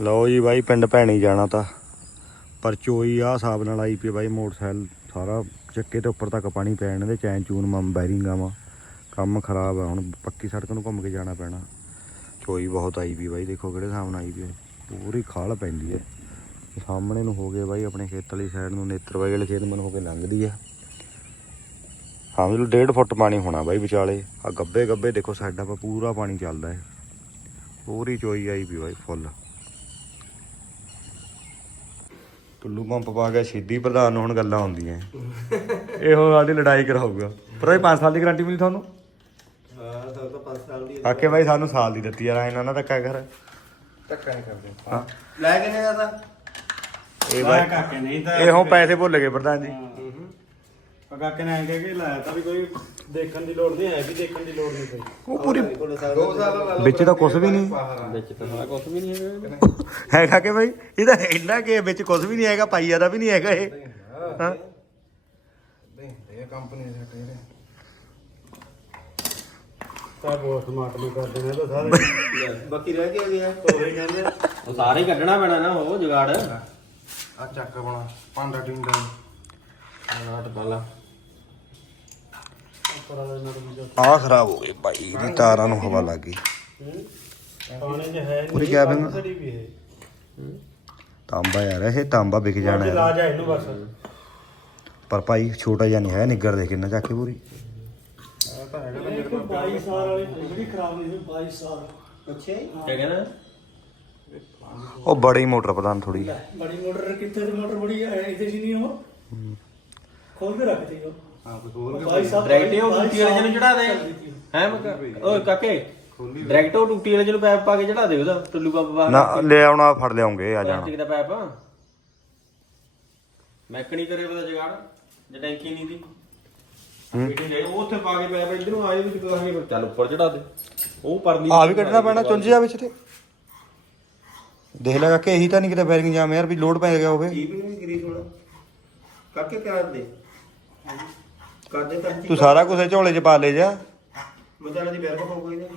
ਲਓ ਜੀ ਬਾਈ, ਪਿੰਡ ਭੈਣੀ ਜਾਣਾ ਤਾਂ। ਪਰ ਚੋਈ ਆ ਹਿਸਾਬ ਨਾਲ ਆਈ ਪਈ ਬਾਈ, ਮੋਟਰਸਾਈਕਲ ਸਾਰਾ ਚੱਕੇ ਤੇ ਉੱਪਰ ਤੱਕ ਪਾਣੀ ਪੈਣ ਦੇ ਚੈਨ ਚੂਨ ਮਮ ਬੈਰਿੰਗਾਂ ਵਾ। ਕੰਮ ਖਰਾਬ ਆ, ਹੁਣ ਪੱਕੀ ਸੜਕ ਨੂੰ ਘੁੰਮ ਕੇ ਜਾਣਾ ਪੈਣਾ। ਚੋਈ ਬਹੁਤ ਆਈ ਪਈ ਬਾਈ, ਦੇਖੋ ਕਿਹੜੇ ਹਿਸਾਬ ਨਾਲ ਆਈ ਪਈ ਹੈ। ਪੂਰੀ ਖਾਲ ਪੈਂਦੀ ਹੈ ਸਾਹਮਣੇ ਨੂੰ ਹੋ ਗਏ ਬਾਈ, ਆਪਣੇ ਖੇਤ ਵਾਲੀ ਸਾਈਡ ਨੂੰ ਨੇਤਰਵਾਈ ਵਾਲੇ ਖੇਤ ਮਨ ਹੋ ਕੇ ਲੰਘਦੀ ਆ। ਹਾਂ ਲਓ 1.5 ਫੁੱਟ ਪਾਣੀ ਹੋਣਾ ਬਾਈ ਵਿਚਾਲੇ। ਆ ਗੱਬੇ ਗੱਬੇ ਦੇਖੋ ਸਾਡਾ ਪਾ ਪੂਰਾ ਪਾਣੀ ਚੱਲਦਾ ਹੈ ਪੂਰੀ ਚੋਈ ਆਈ ਪਈ ਬਾਈ, ਫੁੱਲ। ਟੁੱਲੂ ਪੰਪ ਪਾ ਗਿਆ ਸਿੱਧੀ ਪ੍ਰਧਾਨ ਨੂੰ ਹੁਣ ਗੱਲਾਂ ਹੁੰਦੀਆਂ ਇਹੋ ਸਾਡੀ ਲੜਾਈ ਕਰਾਊਗਾ। ਪਰ ਇਹ 5 ਸਾਲ ਦੀ ਗਾਰੰਟੀ ਮਿਲੀ ਤੁਹਾਨੂੰ? ਹਾਂ ਸਭ ਤੋਂ 5 ਸਾਲ ਦੀ ਆਕੇ ਬਾਈ ਸਾਨੂੰ ਸਾਲ ਦੀ ਦਿੱਤੀ ਯਾਰ ਇਹਨਾਂ ਨਾਲ ਧੱਕਾ ਕਰ। ਧੱਕਾ ਨਹੀਂ ਕਰਦੇ ਹਾਂ ਲੈ ਕਿੰਨੇ ਦਾ ਤਾਂ? ਇਹ ਬਾਈ ਕਾਕੇ ਨਹੀਂ ਤਾਂ ਇਹ ਹੁਣ ਪੈਸੇ ਭੁੱਲ ਗਏ ਪ੍ਰਧਾਨ ਜੀ। ਉਹ ਕਾਕੇ ਨੇ ਐਂ ਕਹਿ ਕੇ ਲਾਇਆ ਤਾਂ ਵੀ ਕੋਈ ਦੇਖਣ ਦੀ ਲੋੜ ਨਹੀਂ ਹੈ ਵੀ ਦੇਖਣ ਦੀ ਲੋੜ ਨਹੀਂ ਪਈ ਉਹ ਪੂਰੀ 2 ਸਾਲ ਲਾ ਲਓ ਵਿੱਚ ਤਾਂ ਕੁਛ ਵੀ ਨਹੀਂ। ਵਿੱਚ ਤਾਂ ਸਾਰਾ ਕੁਝ ਵੀ ਨਹੀਂ ਹੈਗਾ। ਹੈਗਾ ਕਿ ਬਾਈ? ਇਹਦਾ ਇੰਨਾ ਕਿ ਵਿੱਚ ਕੁਝ ਵੀ ਨਹੀਂ ਹੈਗਾ ਪਾਈਆ ਦਾ ਵੀ ਨਹੀਂ ਹੈਗਾ ਇਹ। ਹਾਂ। ਇਹ ਕੰਪਨੀ ਦੇ ਜਿਹੜੇ ਤਾਂ ਬਹੁਤ ਨੂੰ ਕਰਦੇ ਨੇ ਤਾਂ ਸਾਰੇ। ਬਾਕੀ ਰਹਿ ਗਿਆ ਗਿਆ ਉਹੀ ਕਹਿੰਦੇ ਉਹ ਸਾਰੇ ਹੀ ਕੱਢਣਾ ਪੈਣਾ ਨਾ ਉਹ ਜੁਗਾੜ। ਆ ਚੱਕ ਬਣਾ ਪਾਂਡਾ ਟਿੰਡਾ। ਨਾਟ ਪਾਲਾ ਆਹ ਖਰਾਬ ਹੋ ਗਏ ਬਾਈ ਇਹਦੀ ਤਾਰਾਂ ਨੂੰ ਹਵਾ ਲੱਗ ਗਈ। ਪਾਣੀ ਚ ਹੈ ਪੂਰੀ ਕਿਆ ਬਣਾ? ਸੜੀ ਵੀ ਹੈ ਤਾਂਬਾ ਯਾਰ ਇਹ ਤਾਂਬਾ ਵਿਕ ਜਾਣਾ ਯਾਰ। ਇਲਾਜ ਹੈ ਇਹਨੂੰ ਬਸ। ਪਰ ਭਾਈ ਛੋਟਾ ਜਿਹਾ ਨਹੀਂ ਹੈ ਨਿੱਗਰ ਦੇ ਕਿੰਨਾ ਚੱਕ ਕੇ ਪੂਰੀ। ਆ ਤਾਂ ਹੈਗਾ ਤਾਂ 22 ਸਾਲ ਵਾਲੀ ਵੀ ਖਰਾਬ ਨਹੀਂ ਸੀ 22 ਸਾਲ। ਅੱਛਾ ਕੀ ਕਹਿੰਦਾ? ਉਹ ਬੜੀ ਮੋਟਰ ਪ੍ਰਧਾਨ ਥੋੜੀ ਬੜੀ ਮੋਟਰ ਕਿੱਥੇ ਦੀ ਮੋਟਰ ਬੜੀ ਹੈ ਇਹਦੇ ਜੀ ਨਹੀਂ ਉਹ? ਖੋਲ ਕੇ ਰੱਖਤੀ ਉਹ। ਹਾਂ ਕੋਈ ਹੋਰ ਭਾਈ ਸਾਹਿਬ ਡਾਇਰੈਕਟ ਉਹ ਟੂਟੀ ਵਾਲੇ ਜਿਹਨੂੰ ਚੜਾ ਦੇ। ਹੈ ਮੈਂ ਓਏ ਕਾਕੇ ਡਾਇਰੈਕਟ ਉਹ ਟੂਟੀ ਵਾਲੇ ਜਿਹਨੂੰ ਪੈਪ ਪਾ ਕੇ ਚੜਾ ਦੇ ਉਹਦਾ ਟੁੱਲੂ ਪੰਪ ਬਾਹਰ ਨਾ ਲੈ ਆਉਣਾ ਫੜ ਲਿਆਉਂਗੇ ਆ ਜਾਣਾ। ਪਲਾਸਟਿਕ ਦਾ ਪੈਪ। ਮੈਕਣੀ ਕਰੇ ਉਹਦਾ ਜਗਾੜ ਜੇ ਟੈਂਕੀ ਨਹੀਂ ਦੀ। ਮੀਟਿੰਗ ਜਾਈ ਉਹ ਉੱਥੇ ਪਾ ਕੇ ਪੈਪ ਇੱਧਰ ਨੂੰ ਆਏ ਵੀ ਕਹਾਂਗੇ ਫਿਰ ਚੱਲ ਉੱਪਰ ਚੜਾ ਦੇ। ਉਹ ਪਰਲੀ ਆ ਵੀ ਕੱਢਣਾ ਪੈਣਾ ਚੁੰਝਿਆ ਵਿੱਚ ਤੇ। ਦੇਖ ਲਗਾ ਕਿ ਇਹੀ ਤਾਂ ਨਹੀਂ ਕਿਤੇ ਬੈਰਿੰਗ ਜਾਮ ਯਾਰ ਵੀ ਲੋਡ ਪੈ ਗਿਆ ਹੋਵੇ ਕੀ ਵੀ ਨਹੀਂ ਗਰੀਸ ਹੋਣਾ ਕਾਕੇ ਕਿਆ ਦੇ। ਕਰਦੇ ਤਾਂ ਤੂੰ ਸਾਰਾ ਕੁਝ ਝੋਲੇ 'ਚ ਪਾ ਲੈ ਜਾ। ਮਚਾਲਾ ਦੀ ਬੈਰਕ ਪਾਉਗਾ ਇਹਨੇ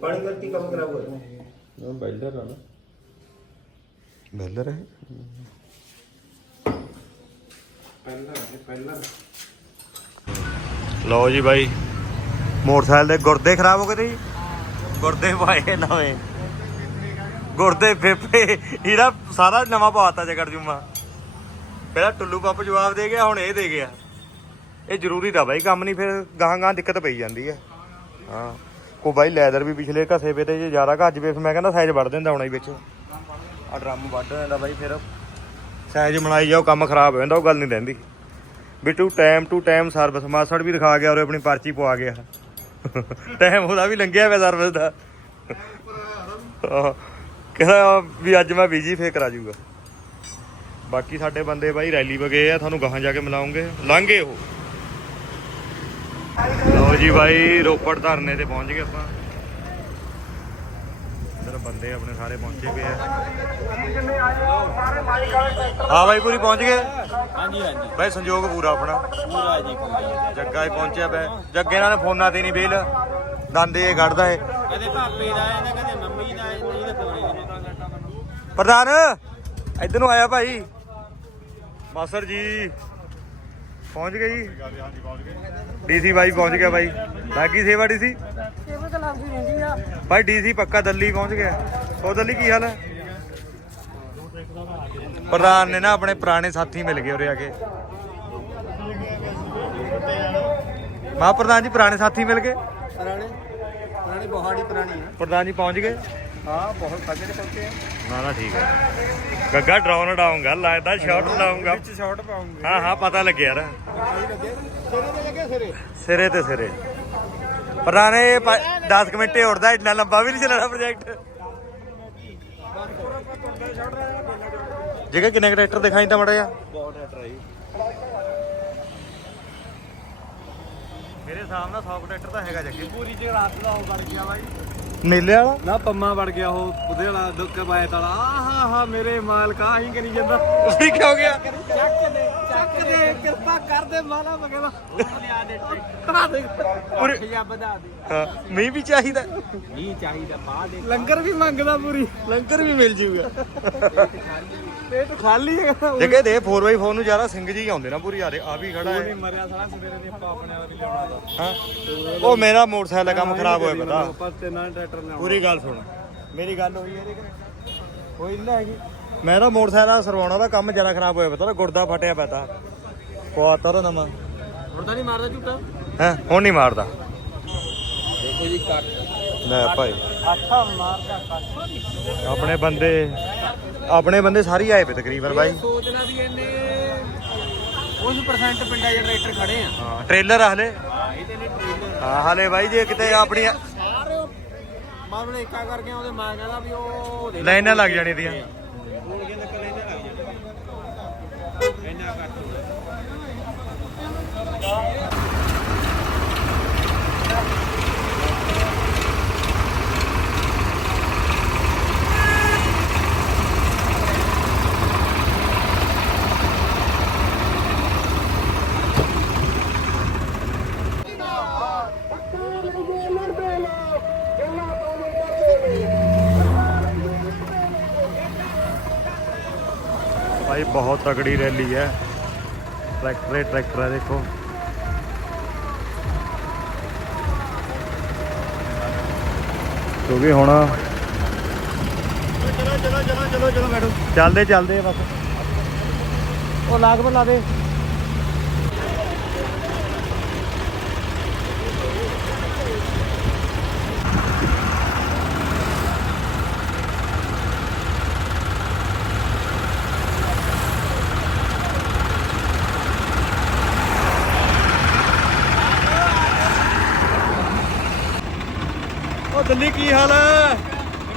ਪਾਣੀ ਕਰਕੇ ਕੰਮ ਖਰਾਬ ਹੋਇਆ ਬੈਲਡਰ ਆ ਨਾ। ਬੈਲਰ ਹੈ? ਪਹਿਲਾਂ ਪਹਿਲਾਂ। ਲਓ ਜੀ ਬਾਈ ਮੋਟਰਸਾਈਕਲ ਦੇ ਗੁਰਦੇ ਖਰਾਬ ਹੋ ਗਏ ਤੇ ਜੀ। ਗੁਰਦੇ ਪਾਏ ਨਵੇਂ। ਗੁਰਦੇ ਫੇਫੇ ਇਹਦਾ ਸਾਰਾ ਨਵਾਂ ਪਾਤਾ ਜਗੜ ਜੂਮਾ। ਪਹਿਲਾਂ ਟੁੱਲੂ ਪੰਪ ਜਵਾਬ ਦੇ ਗਿਆ ਹੁਣ ਇਹ ਦੇ ਗਿਆ। ਇਹ ਜ਼ਰੂਰੀ ਦਾ ਬਾਈ ਕੰਮ ਨਹੀਂ ਫਿਰ ਗਾਹਾਂ ਗਾਹਾਂ ਦਿੱਕਤ ਪਈ ਜਾਂਦੀ ਹੈ ਹਾਂ ਕੋ ਬਾਈ ਲੈਦਰ ਵੀ ਪਿਛਲੇ ਘਸੇ ਪਏ ਤੇ ਜੇ ਜ਼ਿਆਦਾ ਘੱਜ ਵੇ ਫਿਰ ਮੈਂ ਕਹਿੰਦਾ ਸਾਈਜ਼ ਵੱਢ ਦਿੰਦਾ ਹੁਣਾ ਵਿੱਚ। ਆ ਡਰਮ ਵੱਢ ਦਿੰਦਾ ਬਾਈ ਫਿਰ ਸਾਈਜ਼ ਬਣਾਈ ਜਾਓ ਕੰਮ ਖਰਾਬ ਹੋ ਜਾਂਦਾ ਉਹ ਗੱਲ ਨਹੀਂ ਰਹਿੰਦੀ। Bittu time to time service ਮਾਸੜ ਵੀ ਦਿਖਾ ਗਿਆ ਔਰ ਆਪਣੀ ਪਰਚੀ ਪਵਾ ਗਿਆ। ਟਾਈਮ ਉਹਦਾ ਵੀ ਲੰਘਿਆ ਪਿਆ ਸਰਵਿਸ ਦਾ। ਆਹ, ਕਹਿੰਦਾ ਵੀ ਅੱਜ ਮੈਂ ਬਿਜ਼ੀ ਫੇਰ ਕਰਾ ਜੂਗਾ। ਬਾਕੀ ਸਾਡੇ ਬੰਦੇ ਬਾਈ ਰੈਲੀ ਵਗੇ ਆ ਤੁਹਾਨੂੰ ਗਾਹਾਂ ਜਾ ਕੇ ਮਿਲਾਉਂਗੇ। ਲੰਘੇ ਉਹ। ਲਓ ਜੀ ਬਾਈ ਰੋਪੜ ਧਰਨੇ ਤੇ ਪਹੁੰਚ ਗਏ ਆਪਾਂ। ਇਧਰ ਬੰਦੇ ਆਪਣੇ ਸਾਰੇ ਪਹੁੰਚੇ ਪਏ ਆ। ਹਾਂ ਬਾਈ ਪੂਰੀ ਪਹੁੰਚ ਗਏ? ਹਾਂਜੀ ਹਾਂਜੀ। ਬਾਈ ਸੰਜੋਗ ਪੂਰਾ ਆਪਣਾ। ਪੂਰਾ ਜੀ ਜੱਗਾ ਹੀ ਪਹੁੰਚਿਆ ਪਿਆ। ਜੱਗੇ ਨਾਲ ਫੋਨਾਂ ਤੇ ਨਹੀਂ ਵੇਲ। ਦੰਦੇ ਇਹ ਕੱਢਦਾ ਏ। ਕਦੇ ਭਾਪੇ ਦਾ ਆਇਆ ਤਾਂ ਕਦੇ ਮੰਮੀ ਦਾ ਇਹਦਾ ਫੋਨ ਪ੍ਰਧਾਨ ਇੱਧਰ ਨੂੰ ਆਇਆ ਭਾਈ। ਮਾਸਟਰ ਜੀ ਪਹੁੰਚ ਗਏ ਜੀ? ਡੀਸੀ ਬਾਈ ਪਹੁੰਚ ਗਿਆ ਬਾਈ। ਬਾਕੀ ਸੇਵਾ ਡੀਸੀ? ਇਹ ਤਾਂ ਲੱਗਦੀ ਰਹਿੰਦੀ ਆ। ਭਾਈ ਡੀਸੀ ਪੱਕਾ ਦੱਲੀ ਪਹੁੰਚ ਗਿਆ। ਉਹ ਦੱਲੀ ਕੀ ਹਾਲ ਹੈ? ਪ੍ਰਧਾਨ ਨੇ ਨਾ ਆਪਣੇ ਪੁਰਾਣੇ ਸਾਥੀ ਮਿਲ ਗਏ ਉਰੇ ਆ ਕੇ। ਮਾ ਪ੍ਰਧਾਨ ਜੀ ਪੁਰਾਣੇ ਸਾਥੀ ਮਿਲ ਗਏ? ਪੁਰਾਣੇ ਪੁਰਾਣੀ ਬਹਾੜੀ ਪੁਰਾਣੀ ਪ੍ਰਧਾਨ ਜੀ ਪਹੁੰਚ ਗਏ? ਹਾਂ ਬਹੁਤ ਖਾਜੇ ਨੇ ਪਹੁੰਚੇ ਨਾ ਨਾ ਠੀਕ ਹੈ ਗੱਗਾ ਡਰਾਉਣ ਡਾਉਂਗਾ ਲੱਗਦਾ ਸ਼ਾਟ ਲਾਉਂਗਾ। ਵਿੱਚ ਸ਼ਾਟ ਪਾਉਂਗੇ। ਹਾਂ ਹਾਂ ਪਤਾ ਲੱਗਿਆ ਯਾਰ। ਸਿਰੇ ਤੇ ਲੱਗੇ ਸਿਰੇ? ਸਿਰੇ ਤੇ ਸਿਰੇ। ਇਹ 10 ਮਿੰਟ ਉੜਦਾ ਇੰਨਾ ਲੰਬਾ ਵੀ ਨਹੀਂ ਚੱਲਣਾ ਪ੍ਰੋਜੈਕਟ ਜਗਾ ਕਿੰਨੇ ਟਰੈਕਟਰ ਦਿਖਾਈ ਤਾਂ ਮੜਾ ਜਾ ਬਹੁਤ ਹੈ ਟਰਾਈ ਮੇਰੇ ਹਿਸਾਬ ਨਾਲ 100 ਟਰੈਕਟਰ ਤਾਂ ਹੈਗਾ ਜੱਗੇ। ਪੂਰੀ ਜਗਰਾਤ ਦਾ ਉਹ ਬਣ ਗਿਆ ਬਾਈ। ਨੀਲੇ ਵਾਲਾ? ਨਾ ਪੰਮਾ ਵੜ ਗਿਆ ਉਹ ਉਹਦੇ ਵਾਲਾ ਦੁੱਕ ਬਾਇਤ ਵਾਲਾ। ਆਹਾ ਹਾ ਮੇਰੇ ਮਾਲਕਾ ਹੀ ਕਰੀ ਜਾਂਦਾ। ਕੀ ਹੋ ਗਿਆ? ਚੱਕ ਦੇ ਚੱਕ ਦੇ ਕਿਰਪਾ ਕਰ ਦੇ ਮਾਲਾ ਮਗੇਵਾ ਉਹ ਲਿਆ ਦੇ ਟਰਾ ਦੇ। ਪੂਰੀ ਜਾਂ ਵਧਾ ਦੇ। ਹਾਂ, ਮੀਂਹ ਵੀ ਚਾਹੀਦਾ। ਨਹੀਂ ਚਾਹੀਦਾ ਪਾ ਦੇ ਲੰਗਰ ਵੀ ਮੰਗਦਾ ਪੂਰੀ। ਲੰਗਰ ਵੀ ਮਿਲ ਜੂਗਾ। ਪੇਟ ਖਾਲੀ ਹੈ। ਦੇਖੇ ਦੇ 4x4 ਨੂੰ ਜ਼ਿਆਦਾ ਸਿੰਘ ਜੀ ਆਉਂਦੇ ਨਾ ਪੂਰੀ ਯਾਰੇ ਆ ਵੀ ਖੜਾ ਉਹ ਹੈ ਨਹੀਂ ਮਰਿਆ ਸਾਲਾ ਸਵੇਰੇ ਦੇ ਆਪਾਂ ਆਪਣੇ ਵਾਲਾ ਵੀ ਲਿਆਉਣਾ ਦਾ ਹਾਂ। ਉਹ ਮੇਰਾ ਮੋਟਰਸਾਈਕਲ ਦਾ ਕੰਮ ਖਰਾਬ ਹੋਇਆ ਪਤਾ। ਆਪਾਂ ਤੇ ਨਾਲ ਟਰੈਕਟਰ ਲਿਆਉਣਾ। ਪੂਰੀ ਗੱਲ ਸੁਣ। ਮੇਰੀ ਗੱਲ ਹੋਈ ਇਹਦੇ ਹੋਈ ਨਾ ਹੈਗੀ। ਮੇਰਾ ਮੋਟਰਸਾਈਕਲ ਦਾ ਸਰਵਾਉਣਾ ਦਾ ਕੰਮ ਜ਼ਿਆਦਾ ਖਰਾਬ ਹੋਇਆ ਪਤਾ ਗੁਰਦਾ ਫਟਿਆ ਪਤਾ ਪਵਾਤਾ ਉਹ ਨਵਾਂ। ਹੁਣ ਤਾਂ ਨਹੀਂ ਮਾਰਦਾ ਝੂਟਾ? ਹੈ ਹੁਣ ਨਹੀਂ ਮਾਰਦਾ। ਦੇਖੋ ਜੀ ਕੱਟ। ਲੈ ਭਾਈ। ਅੱਖਾਂ ਮਾਰਦਾ ਕੱਟ। ਆਪਣੇ ਬੰਦੇ ਆਪਣੇ ਬੰਦੇ ਸਾਰੇ ਹੀ ਆਏ ਪਏ ਤਕਰੀਬਨ ਬਾਈ। ਸੋਚਣਾ ਵੀ ਇਹਨੇ ਉਸ ਪਰਸੈਂਟ ਪਿੰਡਾਂ ਦੇ ਟਰੈਕਟਰ ਖੜੇ ਆ। ਹਾਂ ਟ੍ਰੇਲਰ ਆ ਹਲੇ। ਇਹਦੇ ਨੇ ਟ੍ਰੇਲਰ ਹਾਂ ਹਲੇ ਬਾਈ ਜੇ ਕਿਤੇ ਆਪਣੀ ਸਾਰੇ ਮਾਮਲੇ ਇੱਕਾ ਕਰਕੇ ਉਹਦੇ ਮੈਂ ਕਹਿੰਦਾ ਵੀ ਉਹ ਲਾਈਨਾਂ ਲੱਗ ਜਾਣੀਆਂ ਦੀਆਂ ਹੁਣ ਕਹਿੰਦਾ ਕਲੇ ਲੱਗ ਜਾਣੀ ਇੰਨਾ ਕੱਟ ਭਾਈ ਤਗੜੀ ਰੈਲੀ ਹੈ। ਟਰੈਕਟਰ ਟਰੈਕਟਰ ਹੈ ਦੇਖੋ। ਕਿਉਂਕਿ ਹੁਣ ਚਲੋ ਚਲੋ ਚਲੋ ਚਲੋ ਚਲੋ ਬੈਠੋ ਚੱਲਦੇ ਚੱਲਦੇ ਬਸ। ਉਹ ਲਾਗ ਲਾ ਦੇ। ਦਿੱਲੀ ਕੀ ਹਾਲ ਹੈ?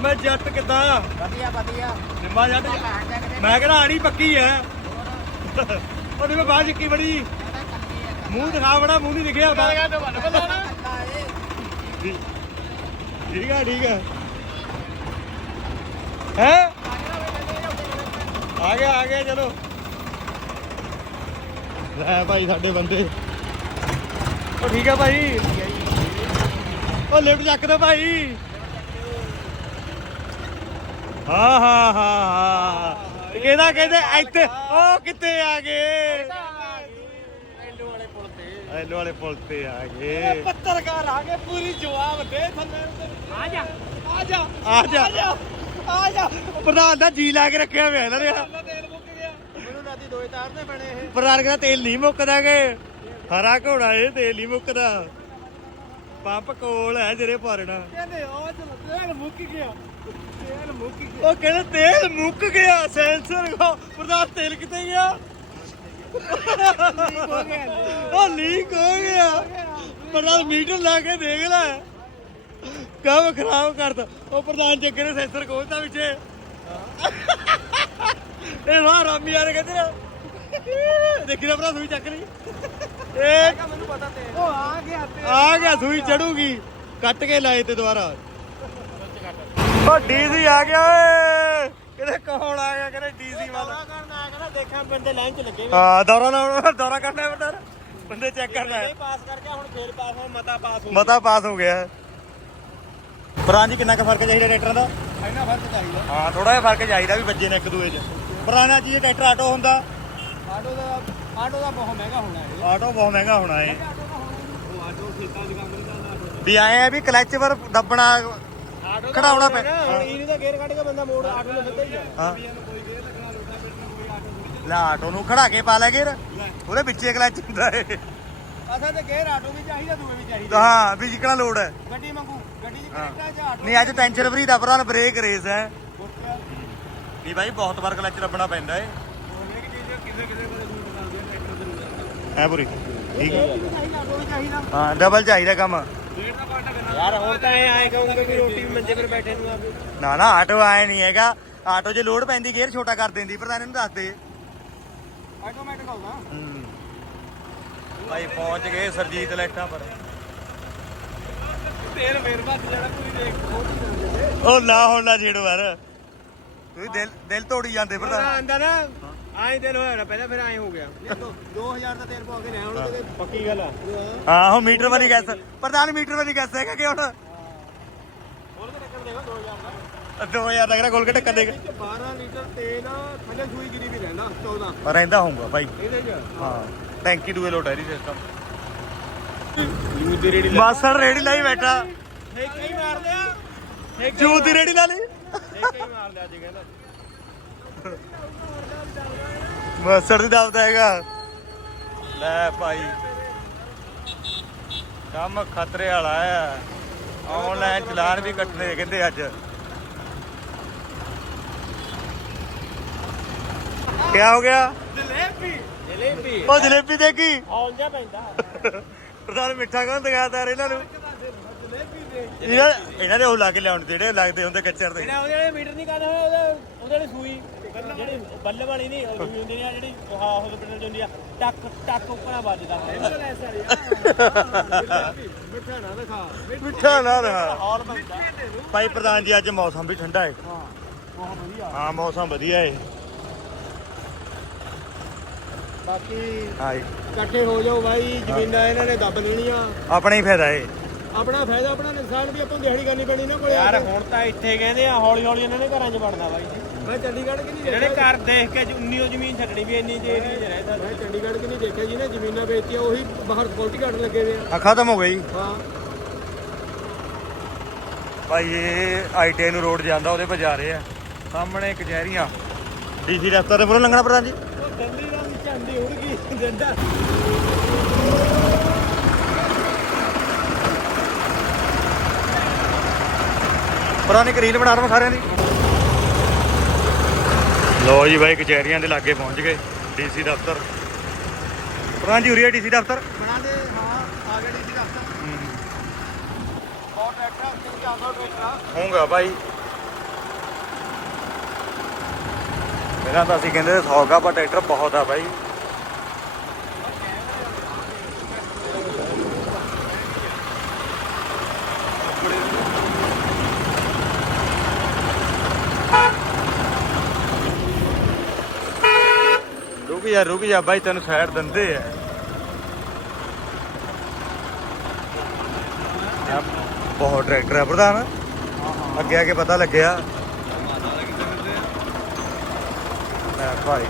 ਮੈਂ ਜੱਟ ਕਿੱਦਾਂ? ਵਧੀਆ ਵਧੀਆ। ਨਿੰਮਾ ਜੱਟ ਮੈਂ ਕਿਹੜਾ ਆਣੀ ਪੱਕੀ ਐ ਉਹਦੇ ਮੈਂ ਬਾਹਰ ਚੱਕੀ ਬੜੀ। ਮੂੰਹ ਦਿਖਾ ਬੜਾ ਮੂੰਹ ਨਹੀਂ ਦਿਖਿਆ ਉਹਦਾ ਠੀਕ ਆ ਠੀਕ ਆ ਹੈ? ਆ ਗਿਆ ਆ ਗਿਆ ਚਲੋ। ਲੈ ਭਾਈ ਸਾਡੇ ਬੰਦੇ। ਉਹ ਠੀਕ ਆ ਭਾਈ। ਉਹ ਲਿਫਟ ਚੱਕ ਦੇ ਭਾਈ। ਹਾਂ ਹਾਂ ਹਾਂ ਹਾਂ। ਕਿਹਦਾ ਕਹਿੰਦੇ ਇੱਥੇ ਉਹ ਕਿੱਥੇ ਆ ਗਏ? ਐਲੋ ਵਾਲੇ ਪੁਲ ਤੇ ਐਲੋ ਵਾਲੇ ਪੁਲ ਤੇ ਆ ਗਏ। ਪੱਤਰਕਾਰ ਆ ਗਏ ਪੂਰੀ ਜਵਾਬ ਦੇ ਥੱਲੇ। ਆ ਜਾ। ਆ ਜਾ ਆ ਜਾ। ਆ ਜਾ। ਪ੍ਰਧਾਨ ਦਾ ਜੀ ਲਾ ਕੇ ਰੱਖਿਆ ਹੋਇਆ ਇਹਨਾਂ ਨੇ। ਤੇਲ ਮੁੱਕ ਗਿਆ। ਮੈਨੂੰ ਰਾਤੀ ਦੋਏ ਤਾਰਨੇ ਪੈਣੇ ਇਹ। ਪ੍ਰਧਾਨ ਕਹਿੰਦਾ ਤੇਲ ਨਹੀਂ ਮੁੱਕਦਾ ਕਿ ਹਰਾ ਘੋੜਾ ਇਹ ਤੇਲ ਨਹੀਂ ਮੁੱਕਦਾ। ਪੰਪ ਕੋਲ ਹੈ ਜਿਹੜੇ ਭਰਨਾ ਕਹਿੰਦੇ ਚਲ ਤੇਲ ਮੁੱਕ ਗਿਆ। ਤੇਲ ਮੁੱਕ ਗਿਆ। ਉਹ ਕਹਿੰਦਾ ਤੇਲ ਮੁੱਕ ਗਿਆ ਸੈਂਸਰ ਕੋ ਪ੍ਰਧਾਨ ਤੇਲ ਕਿੱਥੇ ਗਿਆ? ਉਹ ਲੀਕ ਹੋ ਗਿਆ। ਪ੍ਰਧਾਨ ਮੀਟਰ ਲਾ ਕੇ ਦੇਖ ਲੈ। ਕੰਮ ਖਰਾਬ ਕਰਤਾ। ਉਹ ਪ੍ਰਧਾਨ ਜੱਗੇ ਨੇ ਸੈਂਸਰ ਖੋਲਤਾ ਵਿੱਚੇ ਇਹ ਰਾਮੀ ਯਾਰ ਕਹਿੰਦੇ ਨਾ ਦੇਖੀ ਨਾ ਭਰਾ ਸੂਈ ਚੱਕ ਲਈ। ਇਹ ਮੈਨੂੰ ਪਤਾ ਤੇ ਉਹ ਆ ਗਿਆ ਤੇ। ਆ ਗਿਆ ਸੂਈ ਚੜੂਗੀ। ਕੱਟ ਕੇ ਲਾਏ ਤੇ ਦੁਬਾਰਾ। ਉਹ ਡੀਸੀ ਆ ਗਿਆ ਓਏ। ਕਿਹਦੇ ਕੌਣ ਆ ਗਿਆ ਕਹਿੰਦੇ ਡੀਸੀ ਵਾਲਾ। ਕਰਨ ਆ ਕਹਿੰਦਾ ਦੇਖਾਂ ਬੰਦੇ ਲਾਈਨ 'ਚ ਲੱਗੇ ਹਾਂ ਦੌਰਾ ਲਾਉਣਾ ਦੌਰਾ ਕਰਨਾ ਹੈ ਬੰਦਾ। ਬੰਦੇ ਚੈੱਕ ਕਰਨਾ ਹੈ। ਪਾਸ ਕਰਕੇ ਹੁਣ ਫੇਰ ਪਾਸ ਹੋ ਮਤਾ ਪਾਸ ਹੋ ਮਤਾ ਪਾਸ ਹੋ ਗਿਆ। ਪਰਾਂ ਜੀ ਕਿੰਨਾ ਕੁ ਫ਼ਰਕ ਚਾਹੀਦਾ ਟਰੈਕਟਰਾਂ ਦਾ? ਇੰਨਾ ਫ਼ਰਕ ਚਾਹੀਦਾ। ਹਾਂ ਥੋੜਾ ਜਿਹਾ ਫ਼ਰਕ ਚਾਹੀਦਾ ਵੀ ਵੱਜੇ ਨੇ ਇੱਕ ਦੂਏ 'ਚ। ਪੁਰਾਣਾ ਚੀਜ਼ ਟਰੈਕਟਰ ਆਟੋ ਹੁੰਦਾ। ਆਟੋ ਦਾ ਆਟੋ ਦਾ ਬਹੁਤ ਮਹਿੰਗਾ ਹੋਣਾ ਇਹ। ਆਟੋ ਬਹੁਤ ਮਹਿੰਗਾ ਹੋਣਾ ਉਹ ਆਟੋ ਖੇਤਾਂ 'ਚ ਕੰਮ ਨਹੀਂ ਕਰਦਾ ਵੀ ਆਏ ਆ ਵੀ ਕਲੱਚ ਪਰ ਦੱਬਣਾ ਖੜਾਉਣਾ ਪੈ- ਇਹਨੂੰ ਤਾਂ ਗੇਅਰ ਕੱਢ ਕੇ ਬੰਦਾ ਮੋੜ ਆਟੋ ਨੂੰ ਸਿੱਧਾ ਹੀ ਜਾਣਾ ਹਾਂ। ਕੋਈ ਗੇਅਰ ਲੱਗਣਾ ਲੋਟਾ ਬੈਠਣਾ ਕੋਈ ਆਟੋ ਲੈ ਆਟੋ ਨੂੰ ਖੜਾ ਕੇ ਪਾ ਲੈ ਗੇਰ ਉਹਦੇ ਵਿੱਚੇ ਕਲੱਚ ਹੁੰਦਾ ਏ ਅਸਾਂ ਤੇ ਗੇਅਰ ਆਟੋ ਵੀ ਚਾਹੀਦਾ ਦੂਏ ਵੀ ਚਾਹੀਦਾ। ਹਾਂ ਵੀ ਜਿਕਣਾ ਲੋਡ ਹੈ। ਗੱਡੀ ਮੰਗੂ ਗੱਡੀ 'ਚ ਕਨੈਕਟਰ ਜਾਂ ਆਟੋ ਨਹੀਂ ਅੱਜ ਟੈਨਸ਼ਨ ਫਰੀ ਦਾ ਭਰਾ ਬ੍ਰੇਕ ਰੇਸ ਹੈ। ਨਹੀਂ ਭਾਈ ਬਹੁਤ ਵਾਰ ਕਲੱਚ ਲੱਭਣਾ ਪੈਂਦਾ ਏ। ਕਿਸੇ ਕਿਸੇ ਕੋਲ ਜ਼ਰੂਰਤ ਕਰਦੀ ਹੈ ਟਰੈਕਟਰ ਹੈ ਪੂਰੀ। ਠੀਕ ਹੈ। ਹਾਂ ਡਬਲ ਚਾਹੀਦਾ ਕੰਮ। ਯਾਰ ਹੁਣ ਤਾਂ ਐ ਆਏ ਕਹੂੰਗਾ ਕਿ ਰੋਟੀ ਵੀ ਮੰਜੇ 'ਤੇ ਬੈਠੇ ਨੂੰ ਆਪੇ। ਨਾ ਨਾ ਆਟੋ ਆਏ ਨਹੀਂ ਹੈਗਾ। ਆਟੋ 'ਚ ਲੋਡ ਪੈਂਦੀ ਗੇਅਰ ਛੋਟਾ ਕਰ ਦਿੰਦੀ ਪ੍ਰਧਾਨ ਇਹਨੂੰ ਦੱਸ ਦੇ। ਆਟੋਮੈਟਿਕ ਆਉਂਦਾ ਭਾਈ ਪਹੁੰਚ ਗਏ ਸਰਜੀਤ ਲੈਟਾਂ ਪਰ। ਤੇਲ ਫੇਰ ਵੱਜ ਜਾਣਾ ਪੂਰੀ ਦੇਖ। ਉਹ ਨਾ ਹੁਣ ਨਾ ਛੇੜੋ ਯਾਰ। ਤੁਸੀਂ ਦਿਲ ਦਿਲ ਤੋੜੀ ਜਾਂਦੇ ਪ੍ਰਧਾਨ ਆਂਦਾ ਨਾ ਆਏ ਦਿਨ ਹੋਇਆ ਨਾ ਪਹਿਲਾਂ ਫਿਰ ਆਏ ਹੋ ਗਿਆ। 2000 ਦਾ ਤੇਲ ਪਾ ਕੇ ਲਿਆ ਹੁਣ ਤੇ ਪੱਕੀ ਗੱਲ ਆ। ਹਾਂ ਉਹ ਮੀਟਰ ਵਾਲੀ ਗੈਸ ਪ੍ਰਧਾਨ ਮੀਟਰ ਵਾਲੀ ਗੈਸ ਹੈਗਾ ਕਿ ਹੁਣ? ਹੋਰ ਤੇ ਟੱਕਰ ਦੇਗਾ 2000 ਦਾ? 2000 ਦਾ ਕਿਹੜਾ ਖੋਲ ਕੇ ਟੱਕਰ ਦੇਗਾ 12 ਲੀਟਰ ਤੇਲ ਥੱਲੇ ਸੂਈ ਗਿਰੀ ਵੀ ਰਹਿੰਦਾ 14 ਪਰ ਰਹਿੰਦਾ ਹੋਊਗਾ ਭਾਈ। ਇਹਦੇ ਚ ਹਾਂ ਟੈਂਕੀ ਦੂਏ ਲੋਟ ਹੈ ਦੀ ਸਿਸਟਮ ਯੂਜ਼ ਦੀ ਰੇੜੀ ਮਾਸੜ ਰੇੜੀ ਲਾਈ ਬੈਠਾ। ਠੇਕੇ ਹੀ ਮਾਰ ਲਿਆ। ਜੂਤ ਦੀ ਰੇੜੀ ਲਾ ਲਈ। ਠੇਕੇ ਹੀ ਮਾਰ ਲਿਆ ਅੱਜ ਕਹਿੰਦਾ। ਮਾਸੜ ਦੀ ਦਾਵਤ ਹੈਗਾ। ਲੈ ਭਾਈ। ਕੰਮ ਖਤਰੇ ਵਾਲਾ ਆ ਆਨਲਾਈਨ ਚਲਾਨ ਵੀ ਕੱਟਣੇ ਕਹਿੰਦੇ ਅੱਜ। ਕੀ ਹੋ ਗਿਆ? ਜਲੇਬੀ। ਜਲੇਬੀ। ਉਹ ਜਲੇਬੀ ਦੇਖੀ ਆਉਂ ਜਾ ਪੈਂਦਾ। ਪ੍ਰਧਾਨ ਮਿੱਠਾ ਕੌਣ ਦਿਖਾਤਾ ਇਹਨਾਂ ਨੂੰ? ਜਲੇਬੀ ਦੇ। ਇਹਨਾਂ ਇਹਨਾਂ ਦੇ ਉਹ ਲਾ ਕੇ ਲਿਆਉਣ ਜਿਹੜੇ ਲੱਗਦੇ ਹੁੰਦੇ ਕੱਚਰ ਦੇ। ਜਿਹੜਾ ਉਹਦੇ ਵਾਲੇ ਮੀਟਰ ਨਹੀਂ ਕਰਦੇ ਉਹਦੇ ਸੂਈ। ਜਿਹੜੀ ਬੱਲੇ ਵਾਲੀ ਨਹੀਂ ਉਹ ਦੂਜੀ ਹੁੰਦੀ ਆ ਜਿਹੜੀ ਹਾਂ ਹਸਪੀਟਲ ਚ ਹੁੰਦੀ ਆ ਟੱਕ ਟੱਕ ਉੱਪਰ ਵੱਜਦਾ ਮਿੱਠਾ ਨਾ ਦਿਖਾ ਮਿੱਠਾ ਨਾ ਰਹਾ ਹੌਲ ਪੈਂਦਾ ਭਾਈ ਪ੍ਰਧਾਨ ਜੀ ਅੱਜ ਮੌਸਮ ਵੀ ਠੰਡਾ ਹੈ ਹਾਂ ਬਹੁਤ ਵਧੀਆ। ਹਾਂ ਮੌਸਮ ਵਧੀਆ ਹੈ ਬਾਕੀ ਹਾਂ ਜੀ। ਇਕੱਠੇ ਹੋ ਜਾਓ ਬਾਈ ਜ਼ਮੀਨਾਂ ਇਹਨਾਂ ਨੇ ਦੱਬ ਲੈਣੀਆਂ ਆਪਣਾ ਹੀ ਫਾਇਦਾ ਹੈ ਆਪਣਾ ਫਾਇਦਾ ਆਪਣਾ ਨੁਕਸਾਨ ਵੀ ਆਪਾਂ ਨੂੰ ਦਿਹਾੜੀ ਕਰਨੀ ਪੈਣੀ ਨਾ ਕੋਈ। ਯਾਰ ਹੁਣ ਤਾਂ ਇੱਥੇ ਕਹਿੰਦੇ ਆ ਹੌਲੀ ਹੌਲੀ ਇਹਨਾਂ ਨੇ ਘਰਾਂ 'ਚ ਵੜਨਾ ਬਾਈ ਜੀ। ਮੈਂ ਚੰਡੀਗੜ੍ਹ ਕਿ ਨਹੀਂ ਇਹਨਾਂ ਨੇ ਘਰ ਦੇਖ ਕੇ 19 ਜ਼ਮੀਨ ਛੱਡਣੀ ਵੀ ਇੰਨੀ ਜੇ ਏਰੀਆ 'ਚ ਰਹਿਦਾ ਮੈਂ ਚੰਡੀਗੜ੍ਹ ਕਿ ਨਹੀਂ ਦੇਖਿਆ ਜਿਹਨੇ ਜ਼ਮੀਨਾਂ ਵੇਚੀਆਂ ਉਹੀ ਬਾਹਰ ਸਕਿਉਰਟੀ ਗਾਰਡ ਲੱਗੇ ਹੋਏ ਆ। ਆ ਖਤਮ ਹੋ ਗਈ। ਹਾਂ। ਭਾਈ ਇਹ ਆਈਟੀਆਈ ਨੂੰ ਰੋਡ ਜਾਂਦਾ ਉਹਦੇ 'ਤੇ ਜਾ ਰਹੇ ਆ। ਸਾਹਮਣੇ ਕਚਹਿਰੀਆਂ। ਡੀਸੀ ਦਫ਼ਤਰ ਦੇ ਮੂਹਰੋਂ ਲੰਘਣਾ ਪ੍ਰਧਾਨ ਜੀ। ਉਹ ਦਿੱਲੀ ਦਾ ਵਿੱਚ ਆਂਦੀ ਉੜ ਗਈ ਡੰਡਾ ਪੁਰਾਣੀ ਇੱਕ ਰੀਲ ਬਣਾ ਰਹਾ ਸਾਰਿਆਂ ਦੀ। ਲੋ ਜੀ ਭਾਈ ਕਚਹਿਰੀਆਂ ਦੇ ਲਾਗੇ ਪਹੁੰਚ ਗਏ ਡੀਸੀ ਦਫ਼ਤਰ। ਪ੍ਰਧਾਨ ਜੀ ਉਰੀਆ ਡੀਸੀ ਦਫ਼ਤਰ? ਬਣਾ ਦੇ ਹਾਂ ਆ ਗਏ ਡੀਸੀ ਦਫ਼ਤਰ। ਉਹ ਟਰੈਕਟਰ ਕਿੰਨੇ ਜਾਂਦਾ ਟਰੈਕਟਰ। ਹੋਊਗਾ ਭਾਈ ਪਹਿਲਾਂ ਤਾਂ ਅਸੀਂ ਕਹਿੰਦੇ 100 ਕਾ ਪਰ ਟਰੈਕਟਰ ਬਹੁਤ ਆ ਭਾਈ ਰੁਕ ਜਾ ਰੁਕ ਜਾ ਭਾਈ ਤੈਨੂੰ ਸਾਈਡ ਦਿੰਦੇ ਆ। ਬਹੁਤ ਟਰੈਕਟਰ ਆ ਪ੍ਰਧਾਨ। ਅੱਗੇ ਆ ਕੇ ਪਤਾ ਲੱਗਿਆ। ਲੈ ਭਾਈ।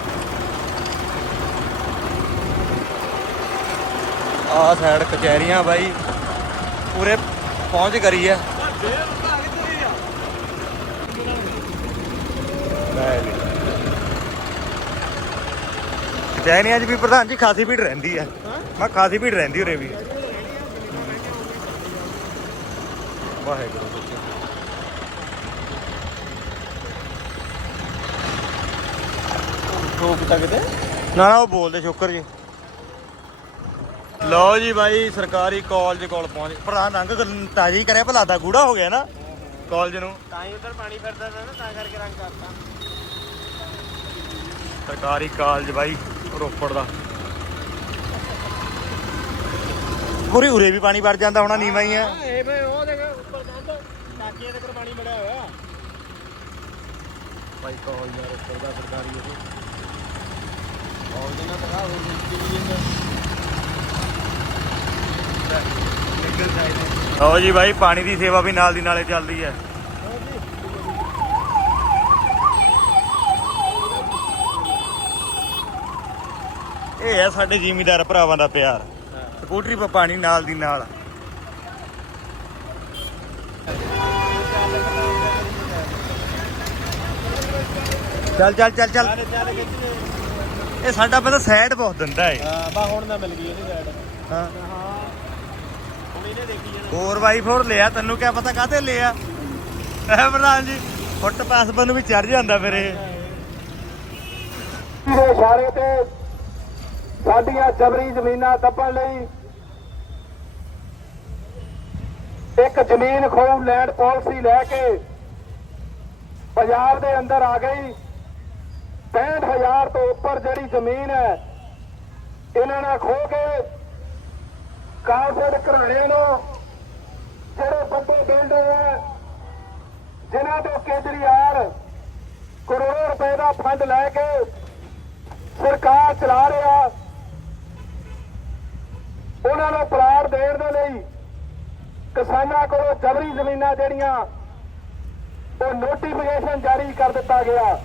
ਆ ਸਾਈਡ ਕਚਹਿਰੀਆਂ ਬਾਈ, ਪੂਰੇ ਪਹੁੰਚ ਕਰੀ ਆ। ਲੈ ਕਚਹਿਰੀਆਂ 'ਚ ਵੀ ਪ੍ਰਧਾਨ ਜੀ ਖਾਸੀ ਭੀੜ ਰਹਿੰਦੀ ਆ ਮੈਂ ਖਾਸੀ ਭੀੜ ਰਹਿੰਦੀ ਉਰੇ ਵੀ। ਵਾਹਿਗੁਰੂ ਨਾ ਨਾ ਉਹ ਬੋਲਦੇ ਸ਼ੁਕਰ ਜੀ। ਲਓ ਜੀ ਬਾਈ ਸਰਕਾਰੀ ਕਾਲਜ ਕੋਲ ਪਹੁੰਚ ਪ੍ਰਧਾਨ ਰੰਗ ਤਾਜੀ ਕਰਿਆ ਭਲਾ ਦਾ ਗੂੜਾ ਹੋ ਗਿਆ ਨਾ। ਕਾਲਜ ਨੂੰ। ਤਾਂ ਹੀ ਉਧਰ ਪਾਣੀ ਫਿਰਦਾ ਨਾ ਤਾਂ ਕਰਕੇ ਰੰਗ ਕਰਤਾ। ਸਰਕਾਰੀ ਕਾਲਜ ਬਾਈ ਰੋਪੜ ਦਾ। ਪੂਰੀ ਉਰੇ ਵੀ ਪਾਣੀ ਵੜ ਜਾਂਦਾ ਹੋਣਾ ਨੀਵਾਂ ਹੀ ਆ। ਇਹ ਉਹ ਦੇਖ ਉੱਪਰ ਟਾਕੀਆਂ ਪਾਣੀ ਮੜਿਆ ਹੋਇਆ। ਬਾਈ ਕਾਲਜ ਦਾ ਰੋਪੜ ਦਾ ਸਰਕਾਰੀ ਉਹ ਔਰ ਜਿਹਨਾਂ ਤੱਕ ਹੋ ਗਈ ਲਓ ਜੀ ਬਾਈ ਪਾਣੀ ਦੀ ਸੇਵਾ ਵੀ ਨਾਲ ਦੀ ਨਾਲੇ ਚੱਲਦੀ ਹੈ। ਇਹ ਹੈ ਸਾਡੇ ਜ਼ਿਮੀਦਾਰ ਭਰਾਵਾਂ ਦਾ ਪਿਆਰ। ਸਕੂਟਰੀ ਪਾਣੀ ਨਾਲ ਦੀ ਨਾਲ। ਚੱਲ ਚੱਲ ਚੱਲ ਚੱਲ। ਇਹ ਸਾਡਾ ਬੰਦਾ ਸਾਈਡ ਬਹੁਤ ਦਿੰਦਾ ਹੈ ਹਾਂ ਬਾ ਹੁਣ ਨਾ ਮਿਲ ਗਈ ਇਹਦੀ ਸਾਈਡ ਹਾਂ। ਹਾਂ। ਹੁਣ ਇਹਨੇ ਦੇਖੀ ਜਾਣਾ। 4x4 ਲਿਆ ਤੈਨੂੰ ਕਿਆ ਪਤਾ ਕਾਹਤੇ ਲਿਆ? ਐ ਪ੍ਰਧਾਨ ਜੀ ਫੁੱਟ ਪਾਸ ਨੂੰ ਵੀ ਚੜ ਜਾਂਦਾ ਫਿਰ ਇਹ। ਇਸ਼ਾਰੇ ਤੇ ਸਾਡੀਆਂ ਜਬਰੀ ਜ਼ਮੀਨਾਂ ਦੱਬਣ ਲਈ ਇੱਕ ਜ਼ਮੀਨ ਖੋਹ ਲੈਂਡ ਪਾਲਿਸੀ ਲੈ ਕੇ ਪੰਜਾਬ ਦੇ ਅੰਦਰ ਆ ਗਈ। 65000 ਤੋਂ ਉੱਪਰ ਜਿਹੜੀ ਜ਼ਮੀਨ ਹੈ, ਇਹਨਾਂ ਨੇ ਖੋ ਕੇ ਕਾਲਸਡ ਘਰਾਣੇ ਨੂੰ ਜਿਹੜੇ ਬੰਦੇ ਬਿਲਡੇ ਹੈ ਜਿਨ੍ਹਾਂ ਤੋਂ ਕੇਜਰੀਵਾਲ ਕਰੋੜਾਂ ਰੁਪਏ ਦਾ ਫੰਡ ਲੈ ਕੇ ਸਰਕਾਰ ਚਲਾ ਰਿਹਾ। ਉਹਨਾਂ ਨੂੰ ਪਲਾਟ ਦੇਣ ਦੇ ਲਈ ਕਿਸਾਨਾਂ ਕੋਲੋਂ ਜਬਰੀ ਜ਼ਮੀਨਾਂ ਜਿਹੜੀਆਂ ਉਹ ਨੋਟੀਫਿਕੇਸ਼ਨ ਜਾਰੀ ਕਰ ਦਿੱਤਾ ਗਿਆ।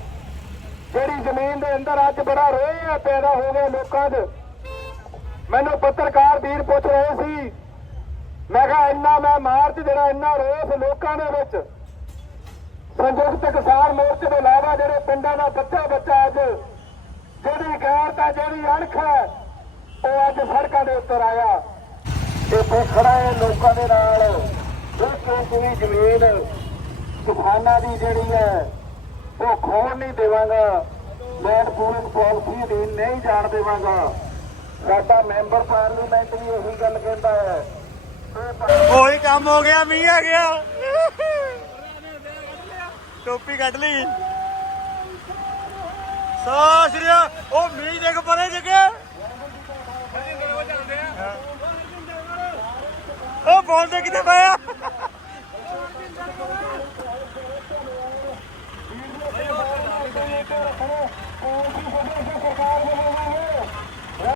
ਜਿਹੜੀ ਜ਼ਮੀਨ ਦੇ ਅੰਦਰ ਅੱਜ ਬੜਾ ਰੋਹ ਪੈਦਾ ਹੋ ਗਿਆ ਲੋਕਾਂ 'ਚ। ਮੈਨੂੰ ਪੱਤਰਕਾਰ ਵੀਰ ਪੁੱਛ ਰਹੇ ਸੀ। ਮੈਂ ਕਿਹਾ, ਇੰਨਾ ਮੈਂ ਮਾਰਚ ਜਿਹੜਾ ਇੰਨਾ ਰੋਸ ਲੋਕਾਂ ਦੇ ਵਿੱਚ। ਸੰਯੁਕਤ ਕਿਸਾਨ ਮੋਰਚੇ ਦੇ ਇਲਾਵਾ ਜਿਹੜੇ ਪਿੰਡਾਂ ਦਾ ਬੱਚਾ ਬੱਚਾ ਅੱਜ, ਜਿਹੜੀ ਗੈਰਤ ਹੈ ਜਿਹੜੀ ਅਣਖ ਹੈ ਉਹ ਅੱਜ ਸੜਕਾਂ ਦੇ ਉੱਤਰ ਆਇਆ। ਇੱਥੇ ਖੜਾ ਹੈ ਲੋਕਾਂ ਦੇ ਨਾਲ। ਬਿਲਕੁਲ ਕੋਈ ਜ਼ਮੀਨ ਕਿਸਾਨਾਂ ਦੀ ਜਿਹੜੀ ਹੈ, ਉਹ ਖੋਣ ਨਹੀਂ ਦੇਵਾਂਗਾ। ਲੈਂਡ ਪੂਲਿੰਗ ਪਾਲਿਸੀ ਦੀ ਨਹੀਂ ਜਾਣ ਦੇਵਾਂਗਾ। ਸਾਡਾ ਮੈਂਬਰ ਪਾਰਲੀਮੈਂਟ ਵੀ ਉਹੀ ਗੱਲ ਕਹਿੰਦਾ ਹੈ। ਇਹ ਉਹੀ ਕੰਮ ਹੋ ਗਿਆ, ਮੀਂਹ ਆ ਗਿਆ। ਟੋਪੀ ਕੱਢ ਲਈ। ਸਾਸ਼ਰੀਆ ਉਹ ਮੀਂਹ ਦੇਖ ਪਰੇ ਜਗੇ। ਉਹ ਬੋਲ ਦੇ ਕਿੱਥੇ ਪਾਇਆ ਸਰਕਾਰ ਦੇ